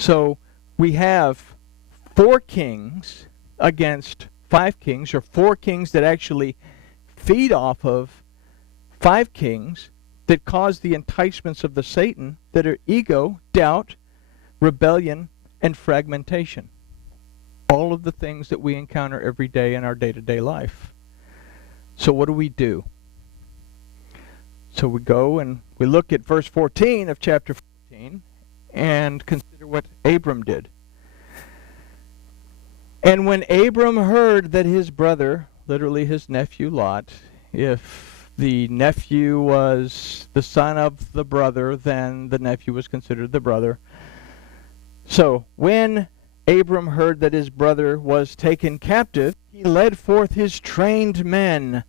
So we have 4 kings against 5 kings, or 4 kings that actually feed off of 5 kings that cause the enticements of the Satan that are ego, doubt, rebellion, and fragmentation. All of the things that we encounter every day in our day-to-day life. So what do? So we go and we look at verse 14 of chapter 14 and consider what Abram did. And when Abram heard that his brother, literally his nephew Lot, if the nephew was the son of the brother, then the nephew was considered the brother. So when Abram heard that his brother was taken captive, he led forth his trained men,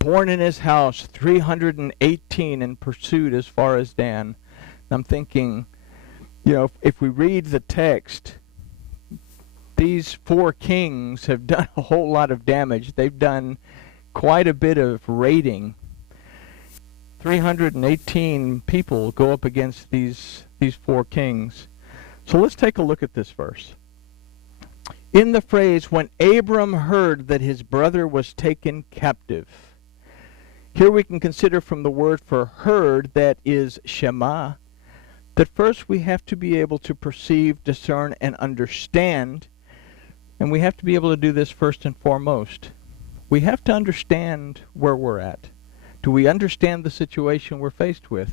born in his house, 318, and pursued as far as Dan. And I'm thinking, if we read the text, these 4 kings have done a whole lot of damage. They've done quite a bit of raiding. 318 people go up against these 4 kings. So let's take a look at this verse. In the phrase, when Abram heard that his brother was taken captive, here we can consider from the word for heard, that is Shema, that first we have to be able to perceive, discern, and understand. And we have to be able to do this first and foremost. We have to understand where we're at. Do we understand the situation we're faced with?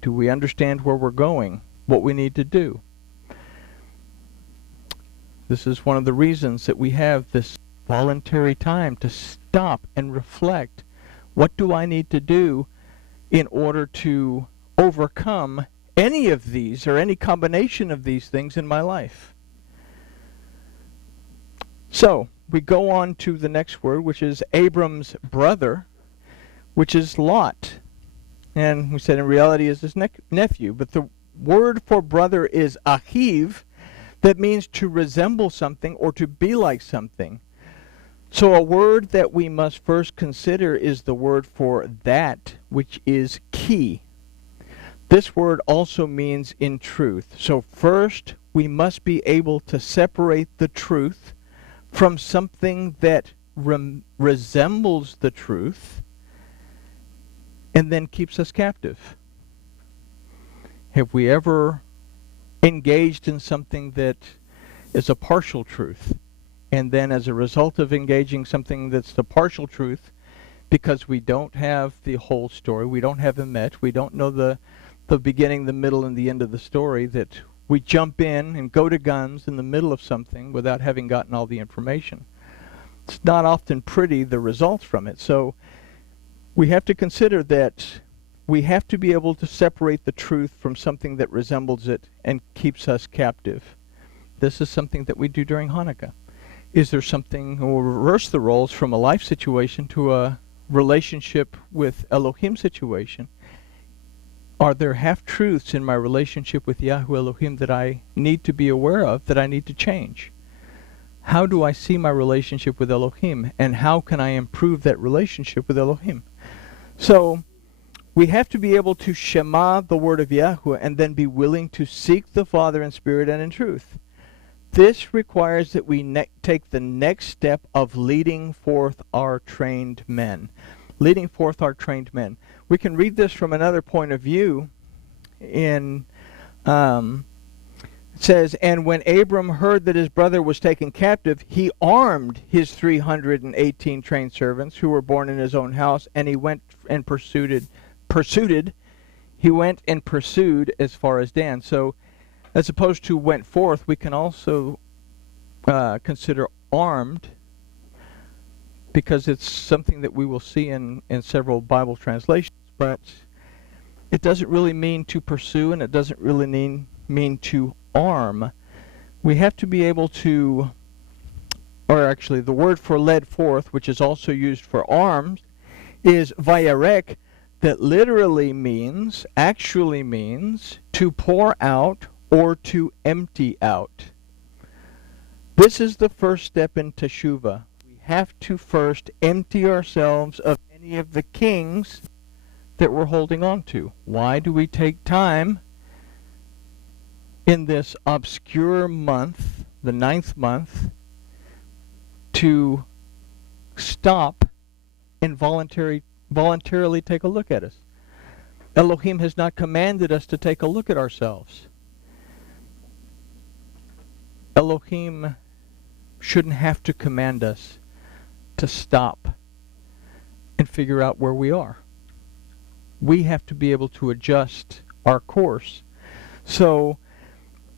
Do we understand where we're going? What we need to do? This is one of the reasons that we have this voluntary time to stop and reflect. What do I need to do in order to overcome any of these or any combination of these things in my life? So, we go on to the next word, which is Abram's brother, which is Lot. And we said in reality is his nephew. But the word for brother is achiv, that means to resemble something or to be like something. So a word that we must first consider is the word for that, which is ki. This word also means in truth. So first, we must be able to separate the truth from something that resembles the truth and then keeps us captive. Have we ever engaged in something that is a partial truth, and then as a result of engaging something that's the partial truth, because we don't have the whole story, we don't have a met, we don't know the beginning, the middle, and the end of the story, that we jump in and go to guns in the middle of something without having gotten all the information. It's not often pretty, the results from it. So we have to consider that we have to be able to separate the truth from something that resembles it and keeps us captive. This is something that we do during Hanukkah. Is there something, we'll reverse the roles from a life situation to a relationship with Elohim situation. Are there half-truths in my relationship with Yahweh Elohim that I need to be aware of, that I need to change? How do I see my relationship with Elohim, and how can I improve that relationship with Elohim? So, we have to be able to Shema the word of Yahweh and then be willing to seek the Father in spirit and in truth. This requires that we take the next step of leading forth our trained men. Leading forth our trained men. We can read this from another point of view. It says, and when Abram heard that his brother was taken captive, he armed his 318 trained servants who were born in his own house, and he went and pursued as far as Dan. So, as opposed to went forth, we can also consider armed, because it's something that we will see in several Bible translations. But it doesn't really mean to pursue, and it doesn't really mean to arm. We have to be able to, or actually the word for led forth, which is also used for arms, is vayarek, that literally means, actually means, to pour out or to empty out. This is the first step in teshuvah. We have to first empty ourselves of any of the kings that we're holding on to. Why do we take time in this obscure month, the 9th month, to stop and voluntarily take a look at us. Elohim has not commanded us to take a look at ourselves. Elohim shouldn't have to command us to stop and figure out where we are. We have to be able to adjust our course. So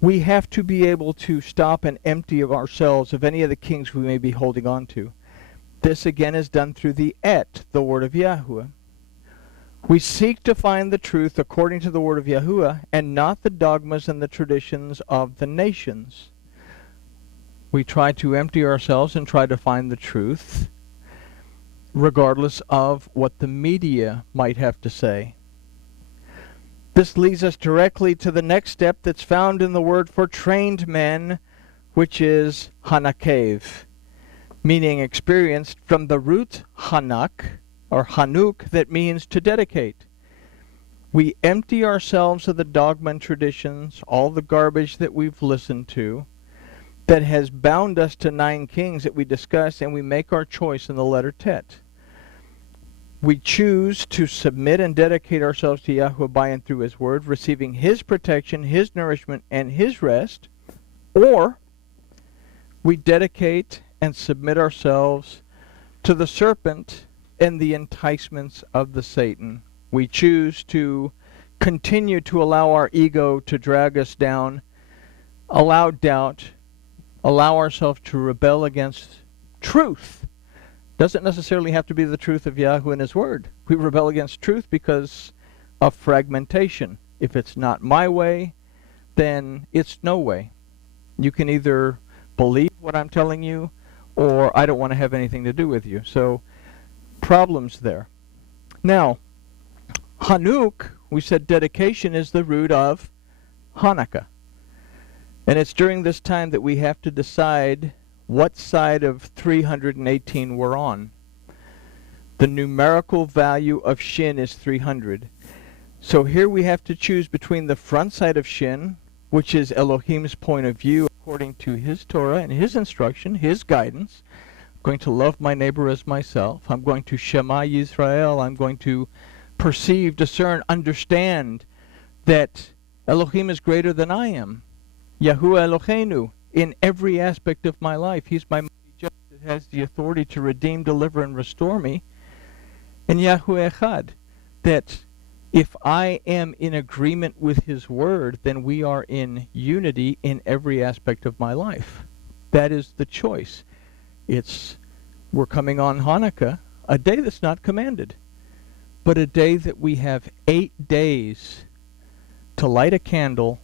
we have to be able to stop and empty of ourselves of any of the kings we may be holding on to. This again is done through the the word of Yahuwah. We seek to find the truth according to the word of Yahuwah and not the dogmas and the traditions of the nations. We try to empty ourselves and try to find the truth, regardless of what the media might have to say. This leads us directly to the next step that's found in the word for trained men, which is Chanukhah, meaning experienced, from the root Chanuk, or Chanuk, that means to dedicate. We empty ourselves of the dogma and traditions, all the garbage that we've listened to, that has bound us to 9 kings that we discuss, and we make our choice in the letter Tet. We choose to submit and dedicate ourselves to Yahuwah by and through His Word, receiving His protection, His nourishment, and His rest, or we dedicate and submit ourselves to the serpent and the enticements of the Satan. We choose to continue to allow our ego to drag us down, allow doubt, allow ourselves to rebel against truth. Doesn't necessarily have to be the truth of Yahuwah and His Word. We rebel against truth because of fragmentation. If it's not my way, then it's no way. You can either believe what I'm telling you, or I don't want to have anything to do with you. So, problems there. Now, Chanukah, we said dedication is the root of Hanukkah. And it's during this time that we have to decide what side of 318 we're on. The numerical value of Shin is 300. So here we have to choose between the front side of Shin, which is Elohim's point of view according to His Torah and His instruction, His guidance. I'm going to love my neighbor as myself. I'm going to Shema Yisrael. I'm going to perceive, discern, understand that Elohim is greater than I am. Yahuwah Eloheinu, in every aspect of my life. He's my mighty judge that has the authority to redeem, deliver, and restore me. And Yahuwah Echad, that if I am in agreement with His Word, then we are in unity in every aspect of my life. That is the choice. We're coming on Hanukkah, a day that's not commanded, but a day that we have 8 days to light a candle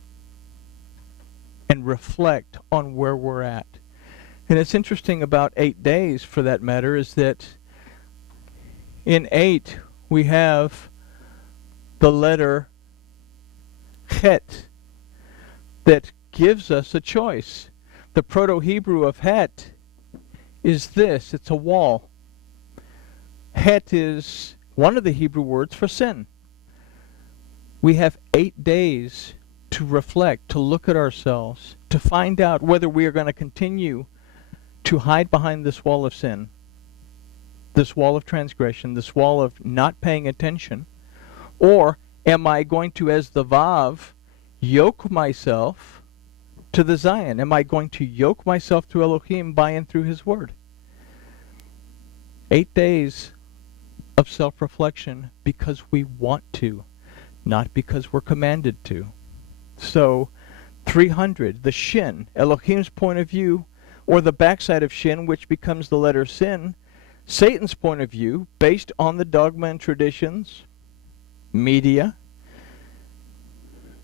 and reflect on where we're at. And it's interesting about 8 days, for that matter, is that in 8 we have the letter Het that gives us a choice. The Proto-Hebrew of Het is this. It's a wall. Het is one of the Hebrew words for sin. We have 8 days to reflect, to look at ourselves, to find out whether we are going to continue to hide behind this wall of sin, this wall of transgression, this wall of not paying attention, or am I going to, as the Vav, yoke myself to the Zion? Am I going to yoke myself to Elohim by and through His Word? 8 days of self-reflection because we want to, not because we're commanded to. So, 300, the Shin, Elohim's point of view, or the backside of Shin, which becomes the letter Sin, Satan's point of view, based on the dogma and traditions, media,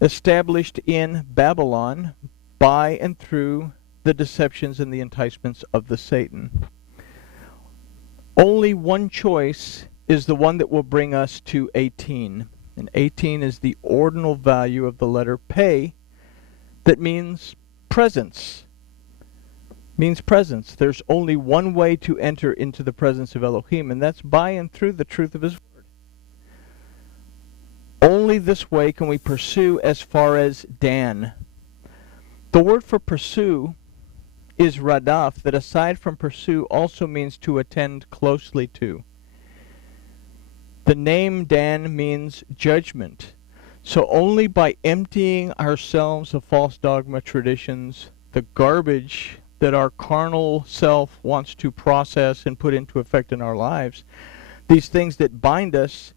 established in Babylon by and through the deceptions and the enticements of the Satan. Only one choice is the one that will bring us to 18. And 18 is the ordinal value of the letter Pei, that means presence. Means presence. There's only one way to enter into the presence of Elohim, and that's by and through the truth of His Word. Only this way can we pursue as far as Dan. The word for pursue is radaf, that aside from pursue also means to attend closely to. The name Dan means judgment. So only by emptying ourselves of false dogma traditions, the garbage that our carnal self wants to process and put into effect in our lives, these things that bind us,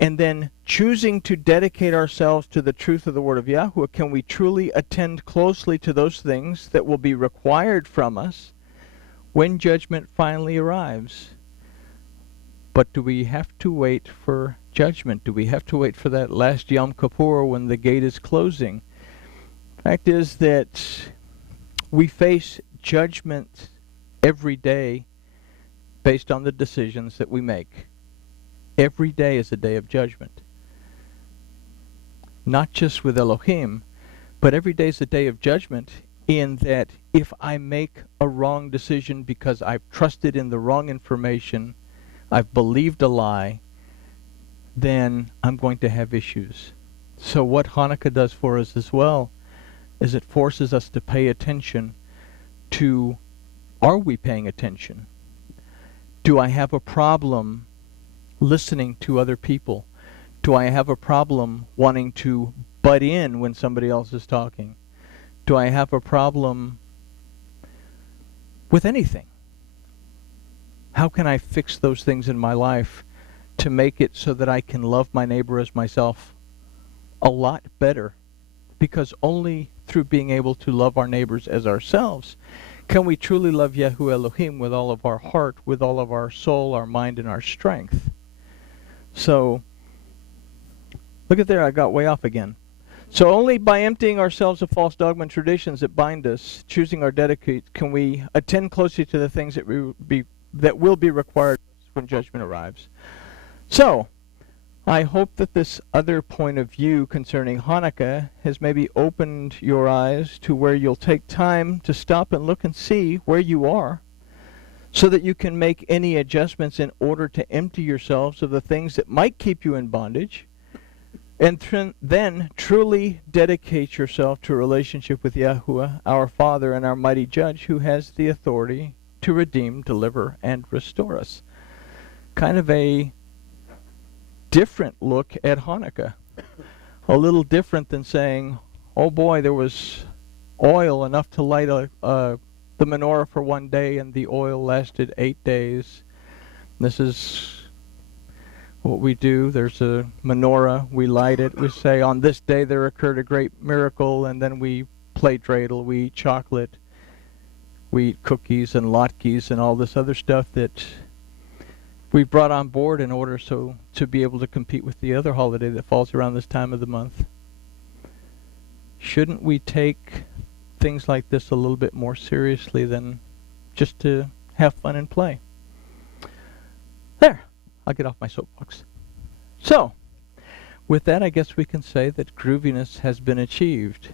and then choosing to dedicate ourselves to the truth of the Word of Yahuwah, can we truly attend closely to those things that will be required from us when judgment finally arrives. But do we have to wait for judgment? Do we have to wait for that last Yom Kippur when the gate is closing? Fact is that we face judgment every day based on the decisions that we make. Every day is a day of judgment. Not just with Elohim, but every day is a day of judgment in that if I make a wrong decision because I've trusted in the wrong information, I've believed a lie, then I'm going to have issues. So what Hanukkah does for us as well is it forces us to pay attention to, are we paying attention? Do I have a problem listening to other people? Do I have a problem wanting to butt in when somebody else is talking? Do I have a problem with anything? How can I fix those things in my life to make it so that I can love my neighbor as myself a lot better? Because only through being able to love our neighbors as ourselves can we truly love Yahu Elohim with all of our heart, with all of our soul, our mind, and our strength. So, look at there, I got way off again. So only by emptying ourselves of false dogma and traditions that bind us, choosing our dedicate, can we attend closely to the things that will be required when judgment arrives. So, I hope that this other point of view concerning Hanukkah has maybe opened your eyes to where you'll take time to stop and look and see where you are, so that you can make any adjustments in order to empty yourselves of the things that might keep you in bondage, and then truly dedicate yourself to a relationship with Yahuwah, our Father and our mighty Judge, who has the authority to redeem, deliver, and restore us. Kind of a different look at Hanukkah. A little different than saying, oh boy, there was oil enough to light the menorah for one day, and the oil lasted 8 days. This is what we do. There's a menorah, we light it, we say on this day there occurred a great miracle, and then we play dreidel, we eat chocolate, we eat cookies and latkes and all this other stuff that we've brought on board in order to be able to compete with the other holiday that falls around this time of the month. Shouldn't we take things like this a little bit more seriously than just to have fun and play? There, I'll get off my soapbox. So, with that, I guess we can say that grooviness has been achieved.